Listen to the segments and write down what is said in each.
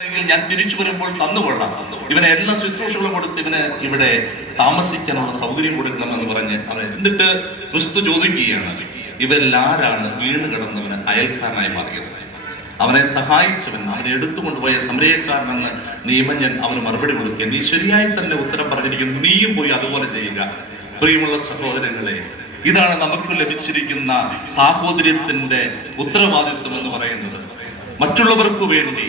ഞാൻ തിരിച്ചു വരുമ്പോൾ തന്നുകൊള്ളാം ഇവനെ എല്ലാ ശുശ്രൂഷകളും കൊടുത്ത് ഇവന് ഇവിടെ താമസിക്കാനുള്ള സൗകര്യം കൊടുക്കണമെന്ന് പറഞ്ഞ് അവൻ എന്നിട്ട് ക്രിസ്തു ചോദിക്കുകയാണ് ഇവരിൽ ആരാണ് വീണ് കിടന്നവന് അയൽക്കാരനായി മാറിയത്? അവനെ സഹായിച്ചവൻ അവനെ എടുത്തുകൊണ്ടുപോയ സമരയക്കാരനെന്ന് നിയമജ്ഞൻ അവന് മറുപടി കൊടുക്കുക നീ ശരിയായി തന്നെ ഉത്തരം പറഞ്ഞിരിക്കുന്നു നീയും പോയി അതുപോലെ ചെയ്യുക. പ്രിയമുള്ള സഹോദരങ്ങളെ ഇതാണ് നമുക്ക് ലഭിച്ചിരിക്കുന്ന സാഹോദര്യത്തിന്റെ ഉത്തരവാദിത്വം എന്ന് പറയുന്നത്. മറ്റുള്ളവർക്ക് വേണ്ടി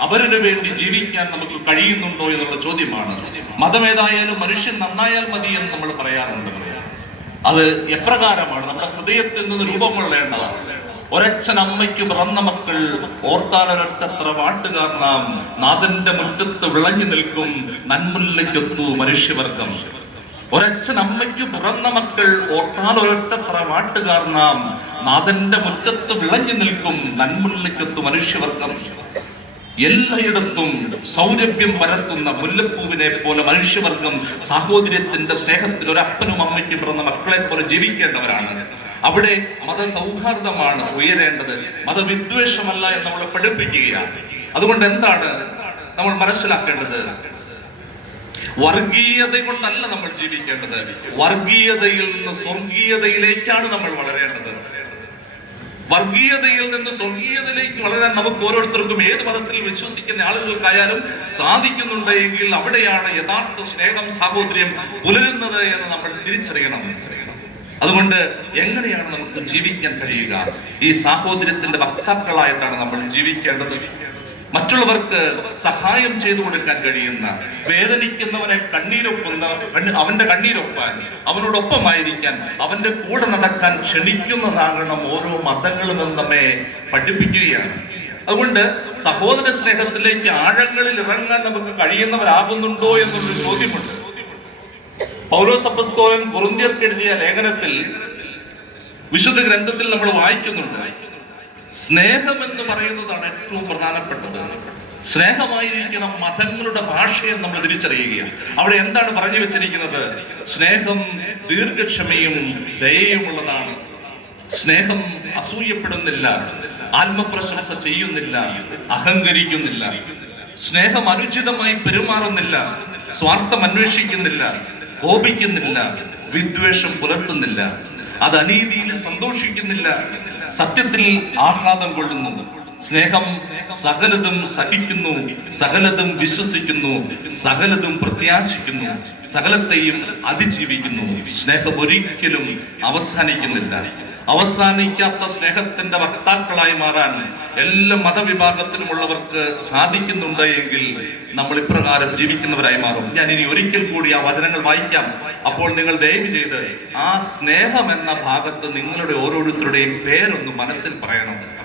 അവരിന് വേണ്ടി ജീവിക്കാൻ നമുക്ക് കഴിയുന്നുണ്ടോ എന്നുള്ള ചോദ്യമാണ്. മതമേതായാലും മനുഷ്യൻ നന്നായാൽ മതി എന്ന് നമ്മൾ പറയാറുണ്ട്. അത് എപ്രകാരമാണ്? നമ്മുടെ ഹൃദയത്തിൽ നിന്ന് രൂപം കൊള്ളേണ്ടതാണ്. ഒരച്ഛൻ അമ്മയ്ക്ക് പിറന്ന മക്കൾ ഓർത്താലൊരൊറ്റത്ര പാട്ടുകാർ നാം നാഥന്റെ മുറ്റത്ത് വിളഞ്ഞു നിൽക്കും നന്മുല്ലയ്ക്കൊത്തു മനുഷ്യവർഗം. ഒരച്ഛൻ അമ്മയ്ക്ക് പിറന്ന മക്കൾ ഓർത്താൽ ഒരൊറ്റത്ര പാട്ടുകാർ നാം നാഥന്റെ മുറ്റത്ത് വിളഞ്ഞു നിൽക്കും നന്മുല്ലയ്ക്കൊത്തു മനുഷ്യവർഗം. എല്ലായിടത്തും സൗരഭ്യം പരത്തുന്ന മുല്ലപ്പൂവിനെ പോലെ മനുഷ്യവർഗം സാഹോദര്യത്തിന്റെ സ്നേഹത്തിൽ ഒരു അപ്പനും അമ്മയ്ക്കും പിറന്ന മക്കളെ പോലെ ജീവിക്കേണ്ടവരാണ്. അവിടെ മതസൗഹാർദ്ദമാണ് ഉയരേണ്ടത്. മതവിദ്വേഷമല്ല എന്ന് നമ്മളെ പഠിപ്പിക്കുകയാണ്. അതുകൊണ്ട് എന്താണ് നമ്മൾ മനസ്സിലാക്കേണ്ടത്? വർഗീയത കൊണ്ടല്ല നമ്മൾ ജീവിക്കേണ്ടത്. വർഗീയതയിൽ നിന്ന് സ്വർഗീയതയിലേക്കാണ് നമ്മൾ വളരേണ്ടത്. വർഗീയതയിൽ നിന്ന് സ്വർഗീയതയിലേക്ക് വളരാൻ നമുക്ക് ഓരോരുത്തർക്കും ഏത് മതത്തിൽ വിശ്വസിക്കുന്ന ആളുകൾക്കായാലും സാധിക്കുന്നുണ്ട് എങ്കിൽ അവിടെയാണ് യഥാർത്ഥ സ്നേഹം സാഹോദര്യം പുലരുന്നത് എന്ന് നമ്മൾ തിരിച്ചറിയണം. അതുകൊണ്ട് എങ്ങനെയാണ് നമുക്ക് ജീവിക്കാൻ കഴിയുക? ഈ സാഹോദര്യത്തിന്റെ വക്താക്കളായിട്ടാണ് നമ്മൾ ജീവിക്കേണ്ടത്. മറ്റുള്ളവർക്ക് സഹായം ചെയ്തു കൊടുക്കാൻ കഴിയുന്ന വേദനിക്കുന്നവനെ കണ്ണീരൊപ്പുന്ന കണ്ണ് അവന്റെ കണ്ണീരൊപ്പാൻ അവനോടൊപ്പമായിരിക്കാൻ അവന്റെ കൂടെ നടക്കാൻ ക്ഷണിക്കുന്നതാകണം ഓരോ മതങ്ങളും നമ്മെ പഠിപ്പിക്കുകയാണ്. അതുകൊണ്ട് സഹോദര സ്നേഹത്തിലേക്ക് ആഴങ്ങളിൽ ഇറങ്ങാൻ നമുക്ക് കഴിയുന്നവരാകുന്നുണ്ടോ എന്നൊരു ചോദ്യമുണ്ട്. പൗലോസ് കുറുന്തിയർക്കെഴുതിയ ലേഖനത്തിൽ വിശുദ്ധ ഗ്രന്ഥത്തിൽ നമ്മൾ വായിക്കുന്നുണ്ട്. സ്നേഹം എന്ന് പറയുന്നതാണ് ഏറ്റവും പ്രധാനപ്പെട്ടത്. സ്നേഹമായിരിക്കണം മതങ്ങളുടെ ഭാഷയെ നമ്മൾ തിരിച്ചറിയുകയാണ് അവിടെ എന്താണ് പറഞ്ഞു വെച്ചിരിക്കുന്നത്? സ്നേഹം ദീർഘക്ഷമയും ദയയുമുള്ളതാണ്. സ്നേഹം അസൂയപ്പെടുന്നില്ല ആത്മപ്രശംസ ചെയ്യുന്നില്ല അഹങ്കരിക്കുന്നില്ല. സ്നേഹം അനുചിതമായി പെരുമാറുന്നില്ല സ്വാർത്ഥം അന്വേഷിക്കുന്നില്ല കോപിക്കുന്നില്ല വിദ്വേഷം പുലർത്തുന്നില്ല. അത് അനീതിയിൽ സന്തോഷിക്കുന്നില്ല. സത്യത്തിൽ ആഹ്ലാദം കൊള്ളുന്നു. സ്നേഹം സകലതും സഹിക്കുന്നു. സകലതും വിശ്വസിക്കുന്നു. സകലതും പ്രത്യാശിക്കുന്നു. സകലത്തെയും അതിജീവിക്കുന്നു. സ്നേഹം ഒരിക്കലും അവസാനിക്കുന്നില്ല. അവസാനിക്കാത്ത സ്നേഹത്തിന്റെ വക്താക്കളായി മാറാൻ എല്ലാ മതവിഭാഗത്തിലുമുള്ളവർക്ക് സാധിക്കുന്നുണ്ട് എങ്കിൽ നമ്മൾ ഇപ്രകാരം ജീവിക്കുന്നവരായി മാറും. ഞാൻ ഇനി ഒരിക്കൽ കൂടി ആ വചനങ്ങൾ വായിക്കാം. അപ്പോൾ നിങ്ങൾ ദയവ് ചെയ്ത് ആ സ്നേഹം എന്ന ഭാഗത്ത് നിങ്ങളുടെ ഓരോരുത്തരുടെയും പേരൊന്ന് മനസ്സിൽ പറയണം.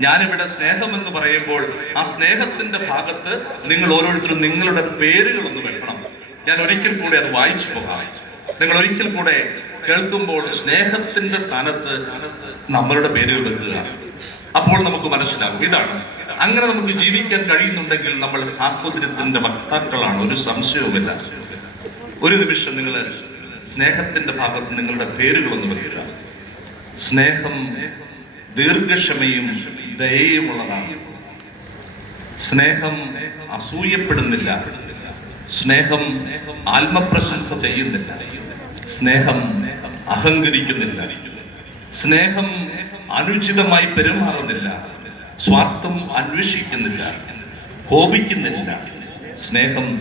ഞാനിവിടെ സ്നേഹം എന്ന് പറയുമ്പോൾ ആ സ്നേഹത്തിന്റെ ഭാഗത്ത് നിങ്ങൾ ഓരോരുത്തരും നിങ്ങളുടെ പേരുകളൊന്ന് വെക്കണം. ഞാൻ ഒരിക്കൽ കൂടെ അത് വായിച്ചു പോകാം. നിങ്ങൾ ഒരിക്കൽ കൂടെ കേൾക്കുമ്പോൾ സ്നേഹത്തിന്റെ സ്ഥാനത്ത് നമ്മളുടെ പേരുകൾ വെക്കുക. അപ്പോൾ നമുക്ക് മനസ്സിലാകും. ഇതാണ്. അങ്ങനെ നമുക്ക് ജീവിക്കാൻ കഴിയുന്നുണ്ടെങ്കിൽ നമ്മൾ സാഹോദര്യത്തിന്റെ വക്താക്കളാണ്. ഒരു സംശയവുമില്ല. ഒരു നിമിഷം നിങ്ങൾ സ്നേഹത്തിന്റെ ഭാഗത്ത് നിങ്ങളുടെ പേരുകളൊന്ന് പറയുക സ്നേഹം ദീർഘക്ഷമയും ദയയുമുള്ളതാണ്. സ്നേഹം അസൂയപ്പെടുന്നില്ല. സ്നേഹം ആത്മപ്രശംസ ചെയ്യുന്നില്ല. സ്നേഹം അഹങ്കരിക്കുന്നില്ല. സ്നേഹം അനുചിതമായി പെരുമാറുന്നില്ല. സ്വാർത്ഥം അന്വേഷിക്കുന്നില്ല. കോപിക്കുന്നില്ല. സ്നേഹം